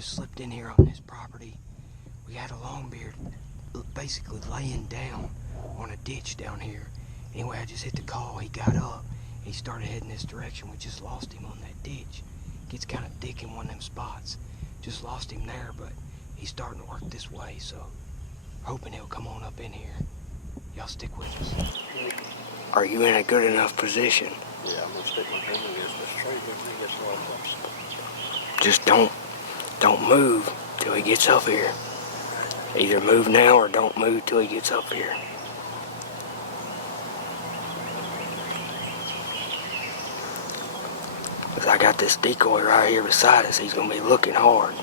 just slipped in here on this property. We had a longbeard basically laying down on a ditch down here. Anyway, I just hit the call. He got up. He started heading this direction. We just lost him on that ditch. Gets kind of thick in one of them spots. Just lost him there, but he's starting to work this way, so hoping he'll come on up in here. Y'all stick with us. Are you in a good enough position? Yeah, I'm gonna stick my gun against this tree when he gets a little close. Just don't move till he gets up here. Either move now or don't move till he gets up here. Cause I got this decoy right here beside us. He's gonna be looking hard.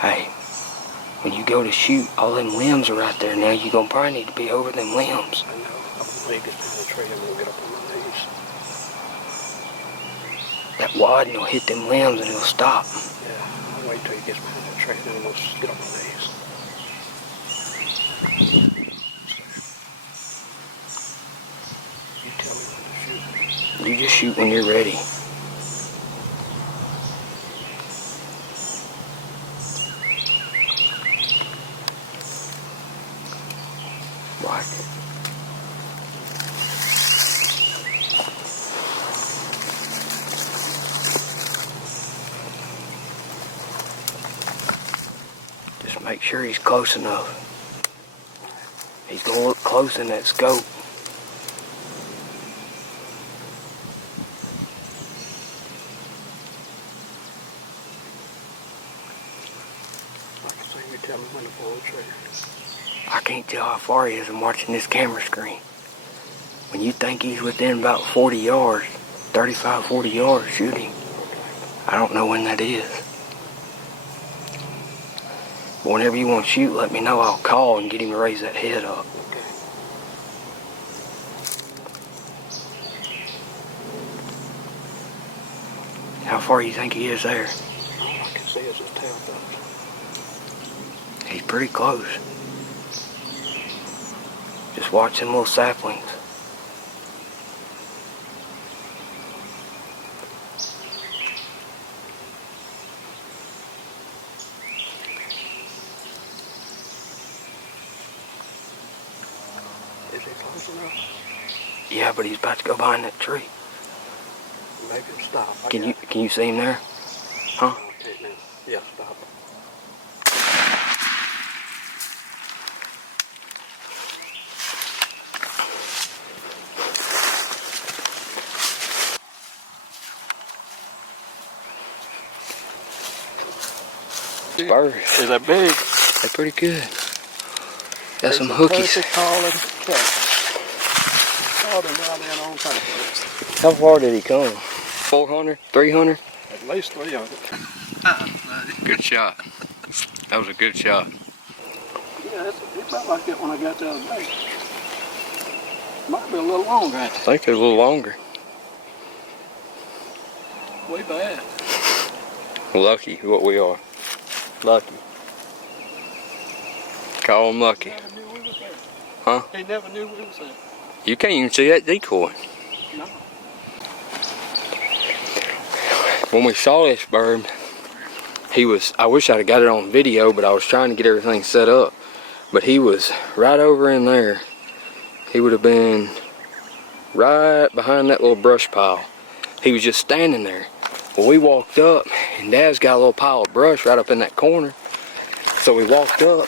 Hey, when you go to shoot, all them limbs are right there now. You gonna probably need to be over them limbs. I know. I'm gonna get to the tree and we'll get up on my knees. That wadding will hit them limbs and it'll stop. Yeah, I'll wait till he gets behind that tree and then we'll just get up on my knees. You tell me when to shoot. You just shoot when you're ready. Watch. Just make sure he's close enough. He's gonna look close in that scope. Like I say, you tell me when to pull the trigger. I can't tell how far he is. I'm watching this camera screen. When you think he's within about 40 yards, 35, 40 yards, shoot him. I don't know when that is. But whenever you want to shoot, let me know. I'll call and get him to raise that head up. Okay. How far do you think he is there? All I can see is his tail feathers. He's pretty close. Just watch them little saplings. Is he close enough? Yeah, but he's about to go behind that tree. Make him stop. Can you see him there? Huh? Okay, now. Yeah, stop. Birds. Is that big? They're pretty good. Got some hookies. How far did he come? 400? 300? At least 300. Good shot. That was a good shot. Yeah, it felt like that when I got the other day. Might be a little longer. I think they're a little longer. Way bad. Lucky what we are. Lucky. Call him lucky. Never knew we was there. Huh? He never knew we was there. You can't even see that decoy. No. When we saw this bird, he was, I wish I'd have got it on video, but I was trying to get everything set up. But he was right over in there. He would have been right behind that little brush pile. He was just standing there. Well, we walked up, and Dad's got a little pile of brush right up in that corner. So we walked up,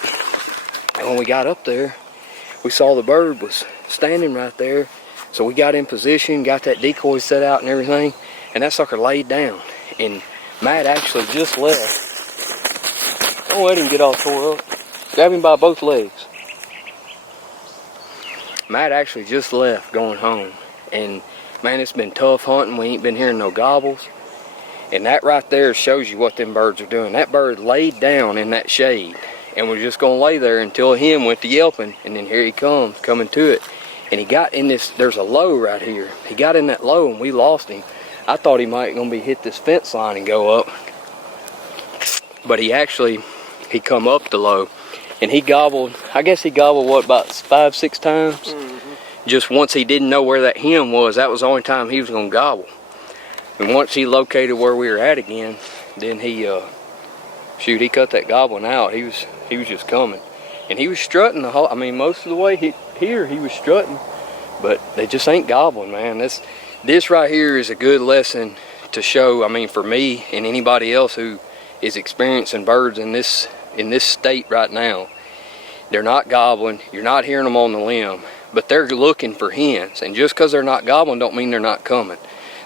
and when we got up there, we saw the bird was standing right there. So we got in position, got that decoy set out and everything, and that sucker laid down. And Matt actually just left. Don't let him get all tore up. Grab him by both legs. Matt actually just left going home. And man, it's been tough hunting. We ain't been hearing no gobbles. And that right there shows you what them birds are doing. That bird laid down in that shade and was just gonna lay there until him went to yelping, and then here he comes, coming to it. And he got in this, there's a low right here. He got in that low and we lost him. I thought he might gonna be hit this fence line and go up. But he come up the low and he gobbled, I guess he gobbled what, about 5-6 times? Mm-hmm. Just once he didn't know where that hen was, that was the only time he was gonna gobble. And once he located where we were at again, then he cut that gobbling out. He was just coming. And he was strutting the whole, I mean, most of the way here he was strutting, but they just ain't gobbling, man. This right here is a good lesson to show, I mean, for me and anybody else who is experiencing birds in this state right now. They're not gobbling, you're not hearing them on the limb, but they're looking for hens. And just because they're not gobbling don't mean they're not coming.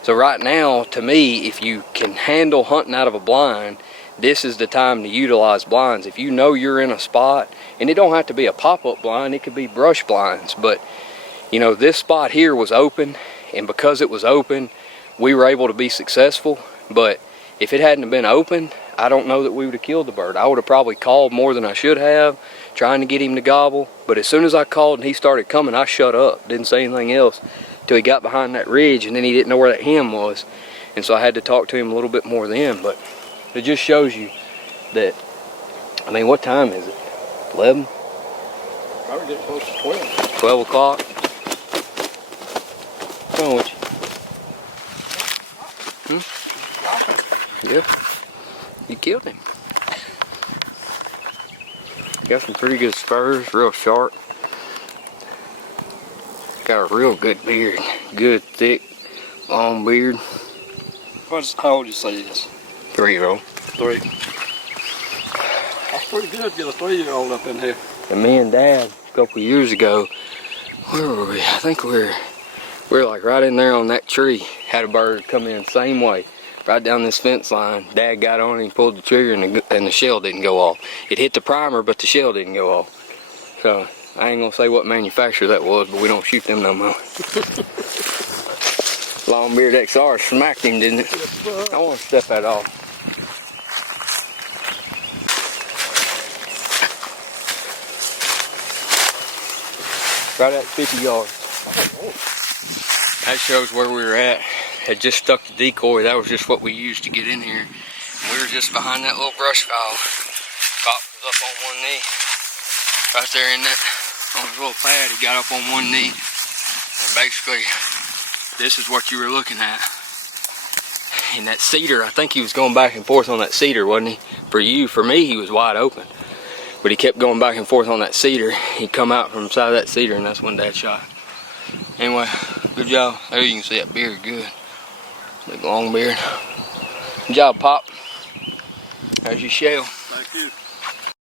So right now, to me, if you can handle hunting out of a blind, this is the time to utilize blinds. If you know you're in a spot, and it don't have to be a pop-up blind, it could be brush blinds, but you know, this spot here was open, and because it was open, we were able to be successful. But if it hadn't been open, I don't know that we would have killed the bird. I would have probably called more than I should have, trying to get him to gobble. But as soon as I called and he started coming, I shut up, didn't say anything else till he got behind that ridge, and then he didn't know where that hen was. And so I had to talk to him a little bit more then. But it just shows you that, I mean, what time is it? 11? Probably getting close to 12. 12 o'clock? What's wrong with you? Hmm? Yeah. You killed him. Got some pretty good spurs, real sharp. Got a real good beard. Good, thick, long beard. How old do you say he is? 3-year-old. 3. That's pretty good to get a 3-year-old up in here. And me and Dad, a couple years ago, where were we? I think we were like right in there on that tree. Had a bird come in the same way, right down this fence line. Dad got on it and pulled the trigger, and the shell didn't go off. It hit the primer, but the shell didn't go off. So I ain't gonna say what manufacturer that was, but we don't shoot them no more. Longbeard XR smacked him, didn't it? Yes, I want to step that off. Right at 50 yards. That shows where we were at. Had just stuck the decoy. That was just what we used to get in here. And we were just behind that little brush pile. Pop was up on one knee. Right there in that, on his little pad, he got up on one knee. And basically, this is what you were looking at. And that cedar, I think he was going back and forth on that cedar, wasn't he? For me, he was wide open. But he kept going back and forth on that cedar. He'd come out from inside that cedar, and that's when Dad shot. Anyway, good job. There you can see that beard good. Big long beard. Good job, Pop. How's your shell? Thank you.